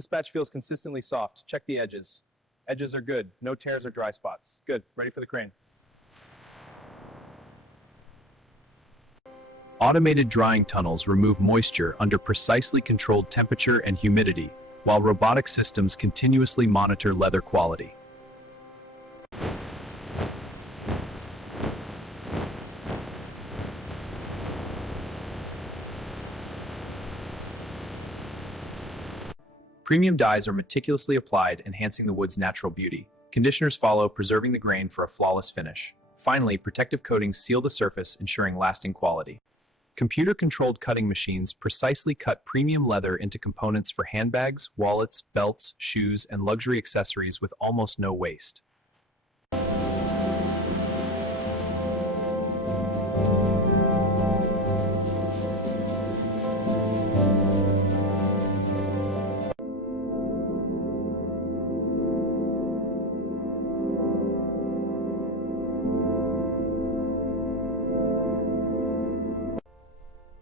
This batch feels consistently soft. Check the edges. Edges are good. No tears or dry spots. Good. Ready for the crane. Automated drying tunnels remove moisture under precisely controlled temperature and humidity, while robotic systems continuously monitor leather quality. Premium dyes are meticulously applied, enhancing the wood's natural beauty. Conditioners follow, preserving the grain for a flawless finish. Finally, protective coatings seal the surface, ensuring lasting quality. Computer-controlled cutting machines precisely cut premium leather into components for handbags, wallets, belts, shoes, and luxury accessories with almost no waste.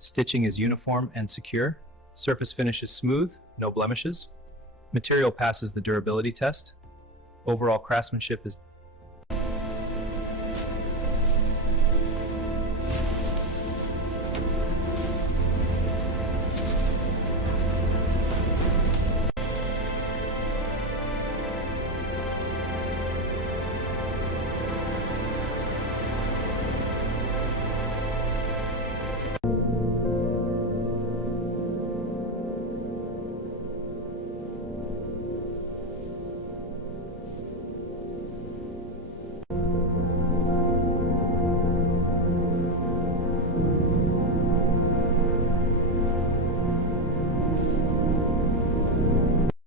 Stitching is uniform and secure. Surface finish is smooth, no blemishes. Material passes the durability test. Overall craftsmanship is